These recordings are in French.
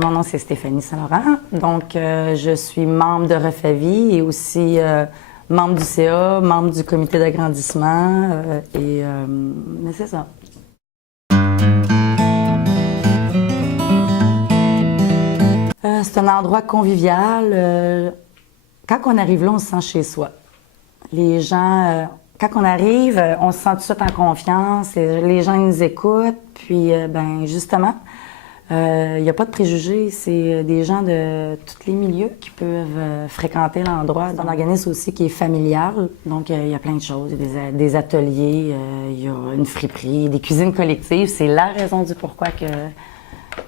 Mon nom, c'est Stéphanie Saint-Laurent. Donc, je suis membre de Refait Vie et aussi membre du CA, membre du comité d'agrandissement. Mais c'est ça. C'est un endroit convivial. Quand on arrive là, on se sent chez soi. Les gens, quand on arrive, on se sent tout de suite en confiance. Les gens nous écoutent. Puis, justement, il n'y a pas de préjugés. C'est des gens de tous les milieux qui peuvent fréquenter l'endroit. C'est un organisme aussi qui est familial. Donc, il y a plein de choses. Il y a des ateliers, il y a une friperie, des cuisines collectives. C'est la raison du pourquoi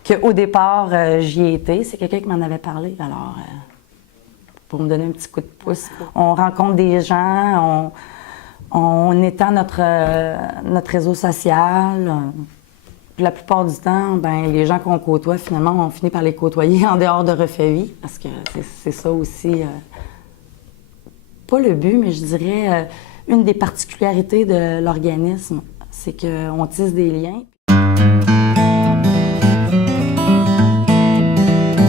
qu'au départ, j'y ai été. C'est quelqu'un qui m'en avait parlé. Alors, pour me donner un petit coup de pouce, on rencontre des gens, on étend notre réseau social. La plupart du temps, les gens qu'on côtoie, finalement, on finit par les côtoyer en dehors de Refait Vie, parce que c'est ça aussi, pas le but, mais je dirais une des particularités de l'organisme, c'est qu'on tisse des liens.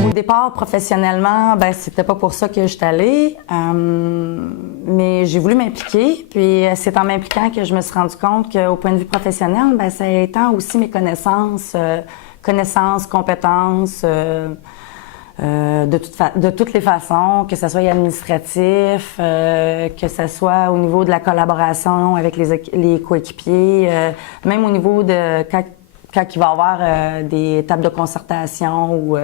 Au départ, professionnellement, c'était pas pour ça que je suis allée, mais j'ai voulu m'impliquer. Puis c'est en m'impliquant que je me suis rendu compte qu'au point de vue professionnel, ça étend aussi mes connaissances, compétences, de toutes les façons, que ce soit administratif, que ce soit au niveau de la collaboration avec les coéquipiers, même au niveau de quand il va y avoir des tables de concertation ou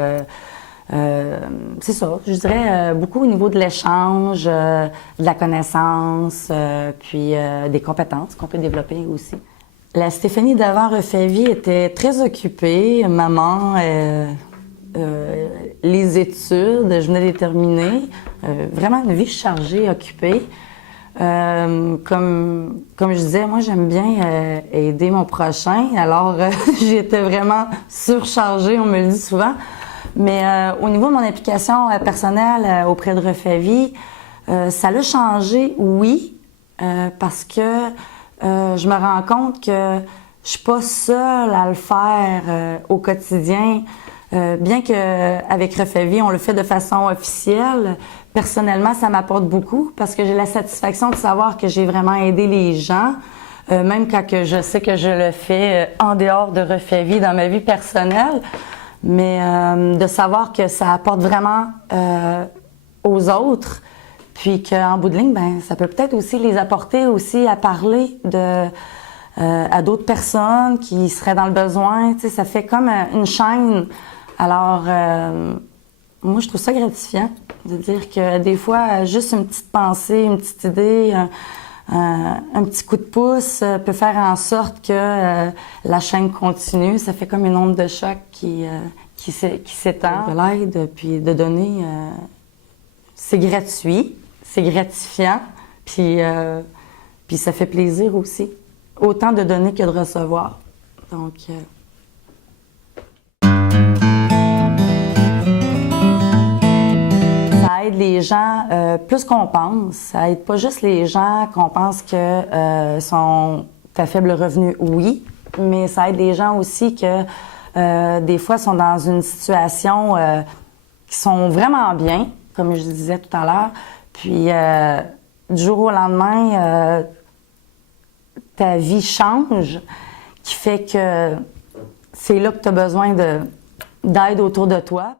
c'est ça, je dirais beaucoup au niveau de l'échange, de la connaissance, puis des compétences qu'on peut développer aussi. La Stéphanie d'avant Refait Vie était très occupée, maman, les études, je venais de les terminer, vraiment une vie chargée, occupée. Comme je disais, moi j'aime bien aider mon prochain, alors j'étais vraiment surchargée, on me le dit souvent. Mais au niveau de mon implication personnelle auprès de Refait Vie, ça l'a changé, oui, parce que je me rends compte que je suis pas seule à le faire au quotidien. Bien qu'avec Refait Vie, on le fait de façon officielle, personnellement, ça m'apporte beaucoup parce que j'ai la satisfaction de savoir que j'ai vraiment aidé les gens, même quand que je sais que je le fais en dehors de Refait Vie dans ma vie personnelle. Mais de savoir que ça apporte vraiment aux autres, puis qu'en bout de ligne, ça peut peut-être aussi les apporter aussi à parler à d'autres personnes qui seraient dans le besoin. Tu sais, ça fait comme une chaîne. Alors, moi, je trouve ça gratifiant de dire que des fois, juste une petite pensée, une petite idée, un petit coup de pouce peut faire en sorte que la chaîne continue. Ça fait comme une onde de choc qui s'étend. De l'aide, puis de donner, c'est gratuit, c'est gratifiant, puis ça fait plaisir aussi. Autant de donner que de recevoir. Donc, ça aide les gens plus qu'on pense. Ça aide pas juste les gens qu'on pense que sont à faible revenu, oui, mais ça aide les gens aussi que des fois sont dans une situation qui sont vraiment bien, comme je disais tout à l'heure, puis du jour au lendemain, ta vie change, qui fait que c'est là que tu as besoin d'aide autour de toi.